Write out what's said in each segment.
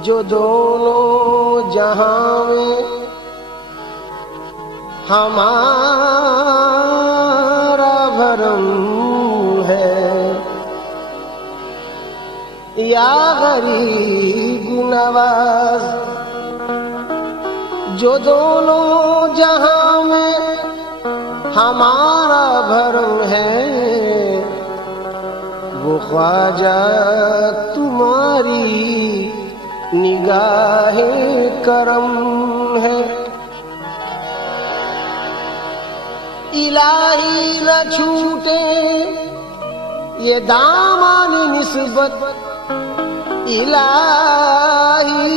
जो दोनों जहां में हमारा भरम है, या गरीब नवाज। जो दोनों जहां में हमारा भरम है, वो ख्वाजा तुम्हारी निगाहे करम है। इलाही न छूटे ये दामन निस्बत, इलाही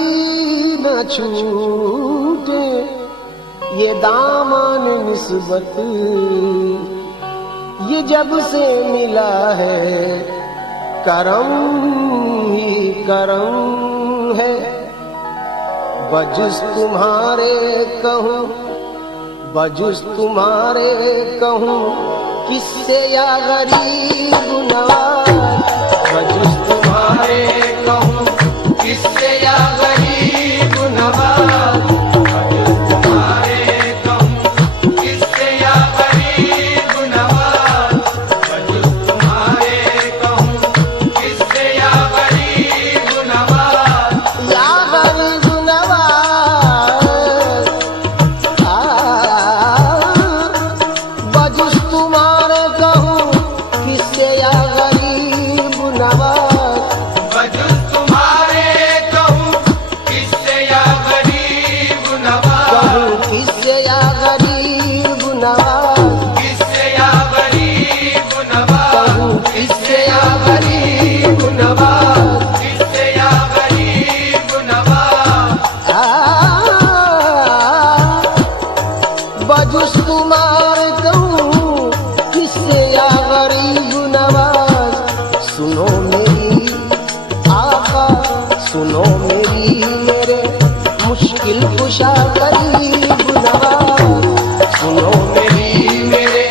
न छूटे ये दामन निस्बत। ये जब से मिला है करम ही करम है। बजुस तुम्हारे कहूँ, बजुस तुम्हारे कहूँ किससे या गरीब नवाज। बजुस तुम्हारे कहूँ किससे या गरीब नवाज। बजुस तुम्हारे कहूँ किससे या गरीब नवाज। बजुस तुम्हारे कहूँ किससे या गरीब नवाज। या गरीब नवाज, बजुस तुम्हारे कहूँ किससे या गरीब नवाज। बजुस तुम्हारे कहूँ किससे या गरीब नवाज। कहूँ किससे या गरीब नवाज। किससे या गरीब नवाज। कहूँ किससे या गरीब नवाज। किससे या गरीब नवाज। बजुस तुम्हारे कहूँ किससे या गरीब नवाज। सुनो मेरी आका, सुनो मेरी मेरे मुश्किल कुशा गरीब नवाज। सुनो मेरी मेरे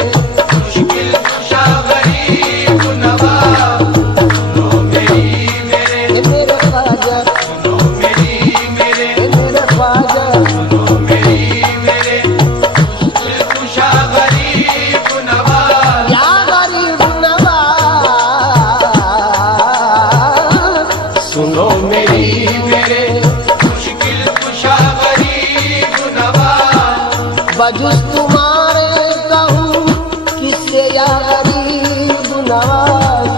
मुश्किल कुशा गरीब नवाज। सुनो मेरी मेरे, मेरे ख्वाजा, सुनो मेरी मेरे, मेरे ख्वाजा। सुनो मेरी मेरे मुश्किल कुशा गरीब नवाज। या गरीब नवाज, सुनो मेरी मेरे मुश्किल कुशा गरीब नवाज। बजुस तुम्हारे कहूँ किससे या गरीब नवाज।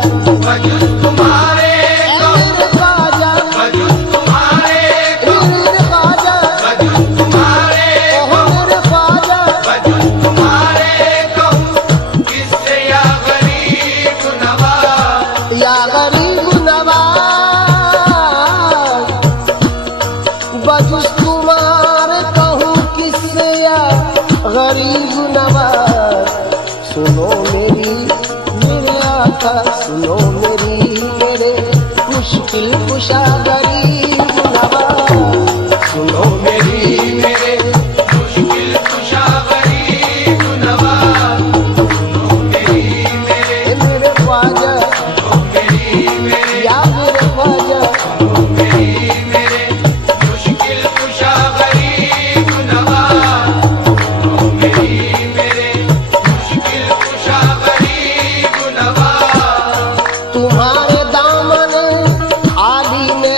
बजुस तुम्हारे कहूँ, मेरे ख्वाजा, बजुस तुम्हारे कहूँ, मेरे ख्वाजा, बजुस तुम्हारे ओहो मेरे ख्वाजा। बजुस तुम्हारे कहूँ किससे या गरीब नवाज। या गरीब नवाज, बजुस तुम्हारे कहूँ किससे या गरीब नवाज। सुनो मेरी मेरे आका, सुनो मेरी मेरे मुश्किल कुशा गरीब नवाज। सुनो मेरी मेरे मुश्किल कुशा गरीब नवाज। सुनो मेरी मेरे, मेरे ख्वाजा, सुनो मेरी मेरे, या मेरे ख्वाजा। सुनो मेरी मेरे मुश्किल कुशा गरीब नवाज। सुनो मेरी मेरे मुश्किल कुशा गरीब नवाज। तुम्हारे दामन आली ने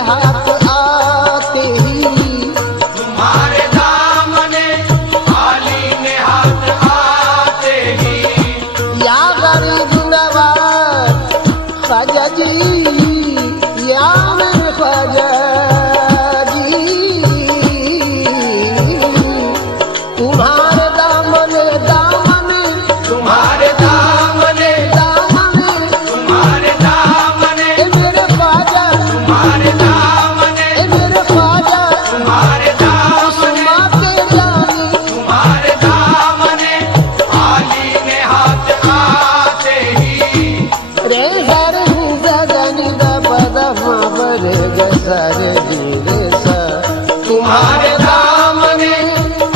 तुम्हारे दामने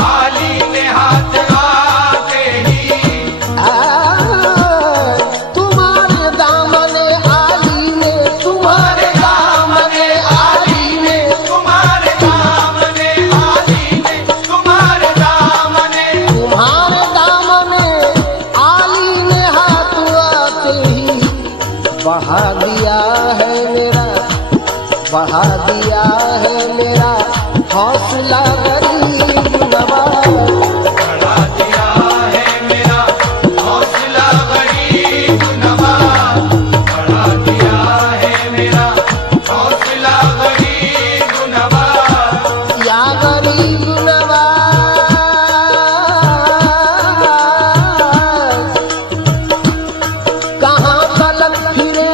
आली ने हाथ आते ही तुम्हारे दामने आली ने तुम्हारे दामने आली ने तुम्हारे दामने आली ने तुम्हारे दामने तुम्हारे दामने आली ने हाथ आते ही बहा दिया है मेरा बहा दिया है मेरा हौसला गरीब नवाज बढ़ा दिया है मेरा हौसला गरीब नवाज बढ़ा दिया है मेरा हौसला गरीब नवाज या गरीब नवाज कहाँ तलक फिरे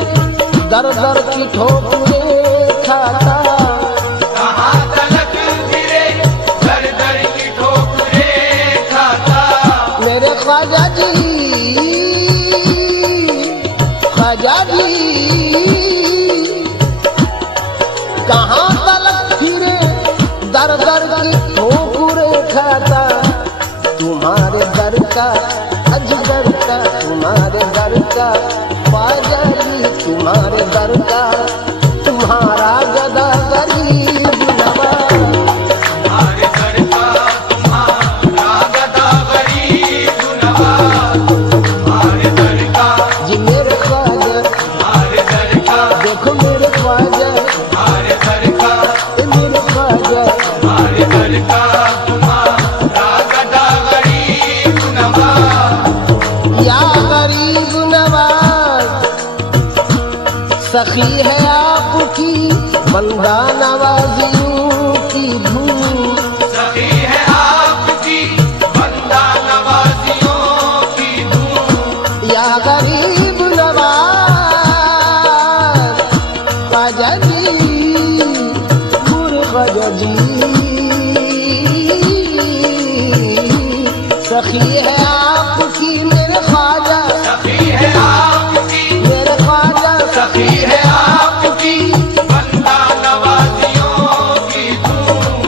दर दर की ठोकरे खाता कहाँ तलक फिरे दर दर की ठोकरे खाता मेरे ख्वाजा जी कहाँ तलक फिरे दर दर की ठोकरे खाता तुम्हारे दर का अजगर का तुम्हारे दर का ख्वाजा जी तुम्हारे दर का तुम्हारा गदा गरीब नवाज हमारे दर का तुम्हारा गदा गरीब नवाज हमारे दर का जी मेरे ख्वाजा हमारे दर का देखो मेरे ख्वाजा हमारे दर का मेरे ख्वाजा हमारे दर का तुम्हारा गदा गरीब नवाज या गरीब नवाज सखी है आपकी बंदा नवाजियों की धूम सखी है आपकी बंदा नवाजियों की धूम या गरीब नवाज ख्वाजा जी ख्वाजा जी सखी है आपकी मेरे ख्वाजा सखी है आपकी मेरे ख्वाजा सखी है आपकी बंदा नवाजियों की धूम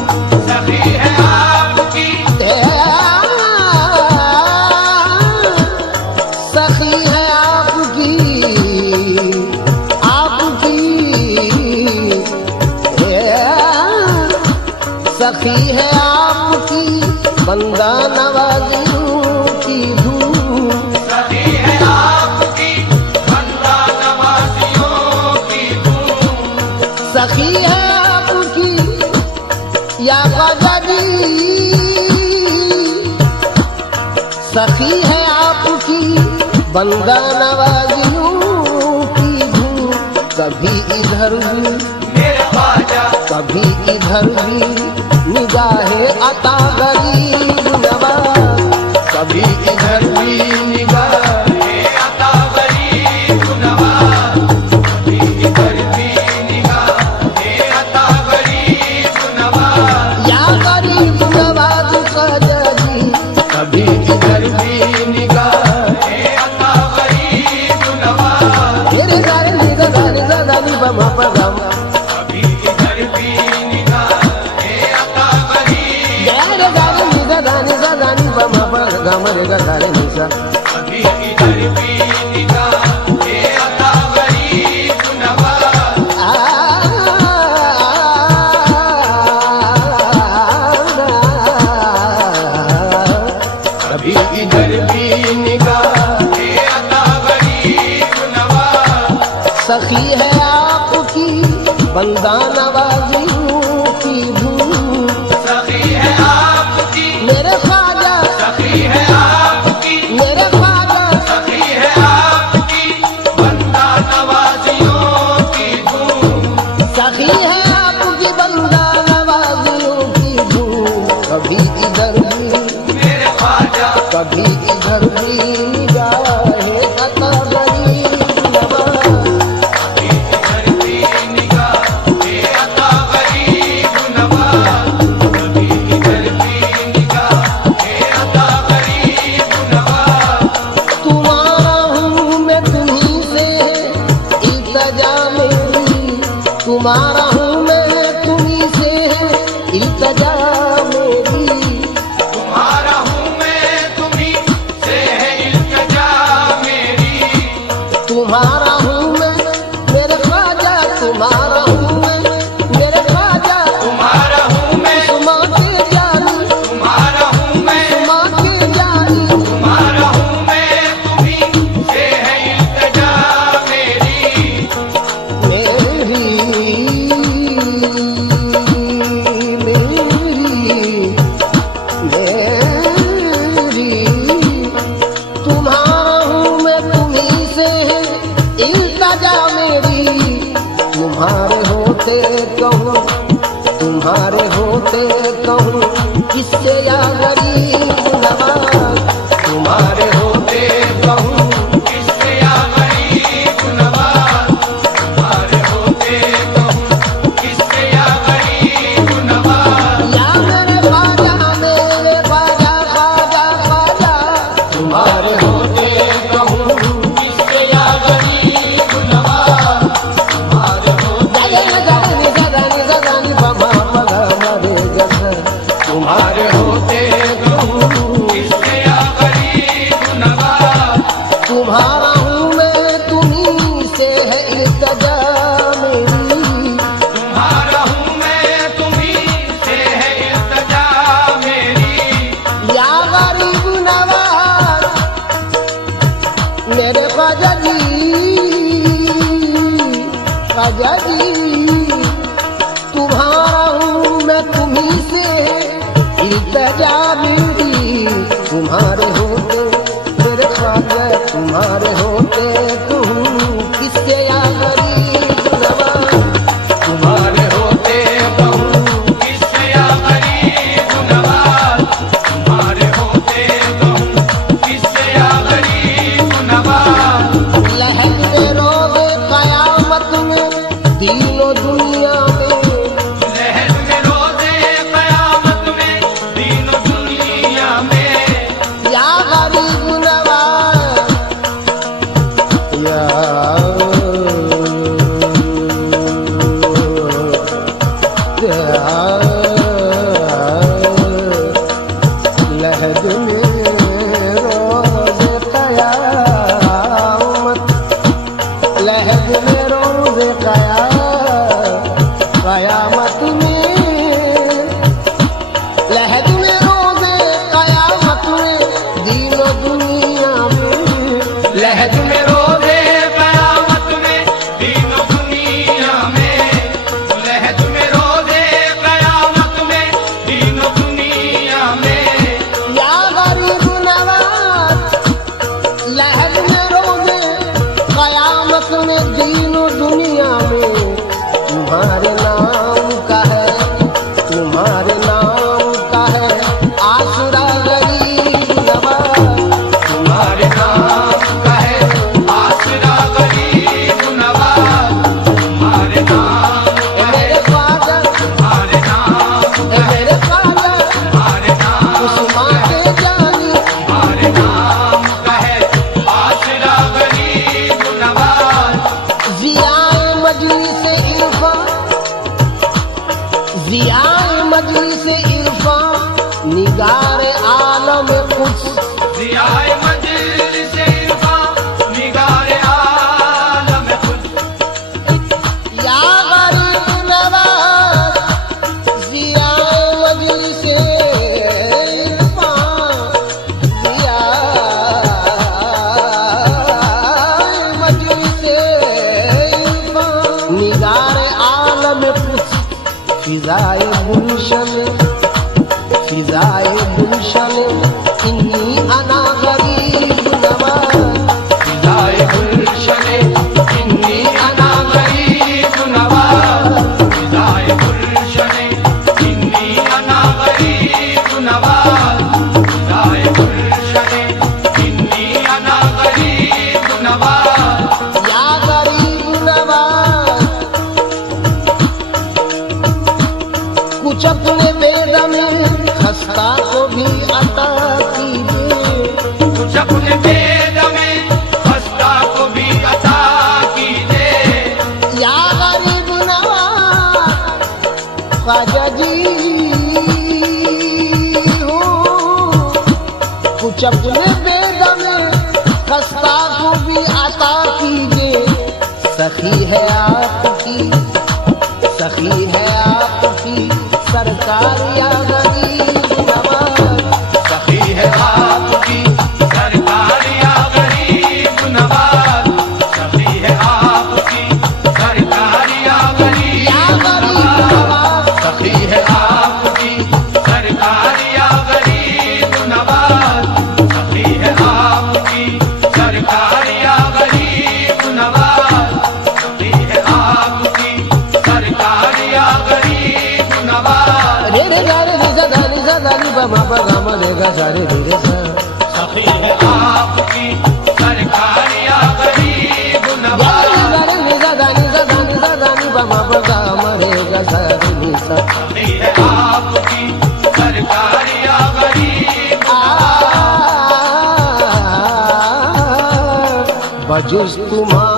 सखी है आपकी सखी है आपकी आपकी सखी है आपकी बंदा नवाजियों की धूम सखी है आपकी बंदा नवाजियों की धूम सखी है आपकी या ख्वाजा जी सखी है आपकी बंदा नवाजियों की धूम कभी इधर भी मेरे ख्वाजा कभी इधर भी निगाहे अता गरीब नवाज कभी इधर भी निगाहे अता गरीब नवाज कभी इधर भी निगाहे अता गरीब नवाज या गरीब नवाज ख्वाजा जी कभी इधर भी निगाहे अता गरीब नवाज मेरे गाने निगाह गाने गाने बमा पगम कभी इधर भी निगाहे अता गरीब गाने गाने निगाह गाने गाने बमा पगम रे गाने निसा कभी इधर भी निगाहे अता गरीब नवाज कभी इधर भी निगाह अता गरीब नवाज सखी है आपकी बंदा नवाजियों की धूम सखी है आपकी मेरे ख्वाजा सखी है आपकी मेरे ख्वाजा सखी है आपकी बंदा नवाजियों की धूम सखी है आपकी बंदा नवाजियों की धूम कभी इधर भी मेरे ख्वाजा कभी इधर भी निगाहे अता गरीब नवाज कभी इधर भी निगाहे अता गरीब इल्तजा मेरी। तुम्हारा हूँ मैं, तुम्ही से है इल्तिजा मेरी। तुम्हारा हूँ मैं मेरे ख्वाजा, तुम्हारा हूँ मैं मेरे ख्वाजा। तुम्हारा हूँ मैं, सुमा के जानी, तुम्हारा हूँ मैं, सुमा के जानी। तुम्हारा हूँ मैं, तुम्ही से है इल्तिजा मेरी। मेरी तुम्हारा हूँ मैं, तुम्ही से है इल्तजा मेरी। तुम्हारे होते कहूँ, तुम्हारे होते कहूँ किससे या गरीब नवाज। तुम्हारे होते कहूँ किससे या गरीब नवाज। तुम्हारे होते कहूँ किससे या गरीब नवाज। या मेरे ख्वाजा, मेरे ख्वाजा, ख्वाजा, ख्वाजा। तुम्हारे होते कहूँ किससे या गरीब नवाज। तुम्हारे होते तुम्हारे होते कहूँ किससे या गरीब नवाज। तुम्हारा हूँ मैं, तुम्ही से है इल्तजा मेरी। तुम्हारा हूँ मैं, तुम्ही से है इल्तिजा मेरी। या गरीब नवाज मेरे ख्वाजा जी, ख्वाजा जी। तुम्हारा हूँ मैं, तुम्ही से इल्तजा मेरी। तुम्हारे होते मेरे ख्वाजा, तुम्हारे होते कहूँ किससे या गरीब नवाज। तुम्हारे होते कहूँ किससे या गरीब नवाज। तुम्हारे होते कहूँ किससे या गरीब नवाज। लहर में रोज़े क़यामत में दीनो दुनिया में। लहर में रोज़े क़यामत में दीन दुनिया में। या गरीब नवाज, या लहद में रोज़े क़यामत, लहद में रोज़े क़यामत में। लहद में रोज़े क़यामत में दीनो दुनिया में। लहद में रोज़े क़यामत में दीन दुनिया में। लहद में रोज़े क़यामत में दीन दुनिया में। या गरीब नवाज, लहद में रोज़े क़यामत में दीनो दुनिया में। तुम्हारे नाम का है, तुम्हारे नाम का है आसरा गरीब नवाज। तुम्हारे नाम का है आसरा गरीब नवाज। तुम्हारे नाम ए मेरे ख्वाजा, तुम्हारे नाम ए मेरे ख्वाजा, तुम्हारे नाम उस्मा के जानी। तुम्हारे नाम का है आसरा गरीब नवाज। ज़ियाए मजलिस इरफान, ज़ियाए मजलिस इरफान, निगार आलम कुछ। ज़ियाए मजलिस इरफां, निगार आलम खुद। या गरीब नवाज, ज़ियाए मजलिस इरफान, ज़ियाए मजलिस इरफान, निगार आलम कुछ। फिज़ाए गुलशन, फिज़ाए गुलशन, इन्नी अना गरीब नवाज। फिज़ाए गुलशने इन्नी अना गरीब नवाज। फिज़ाए गुलशने इन्नी अना गरीब नवाज। फिज़ाए गुलशने इन्नी अना गरीब नवाज। या गरीब नवाज, कुछ अपने बेद में खस्ता को भी अता कीजिए। कुछ अपने बेद में खस्ता को भी अता कीजिए। या गरीब नवाज, ख्वाजा जी। चपले बेगम खस्ता को भी आता कीजिए, सखी है आपकी, सखी है आपकी सरकार या गरीब नवाज, सखी है आपकी सरकार या गरीब नवाज, सखी है आपकी सरकार या गरीब नवाज, सखी है आपकी सरकार या गरीब नवाज, सखी है आपकी सरकार या गरीब नवाज, सखी है आपकी सरकार या गरीब नवाज। रे रे गा रे सा धा नि प म प ग म रे गा सा रे रे सा, सखी है आपकी सरकार या गरीब नवाज, गा रे नि सा धा नि प म प ग म रे गा सा रे नि सा, सखी है आपकी सरकार या गरीब बजुस तुम्हारा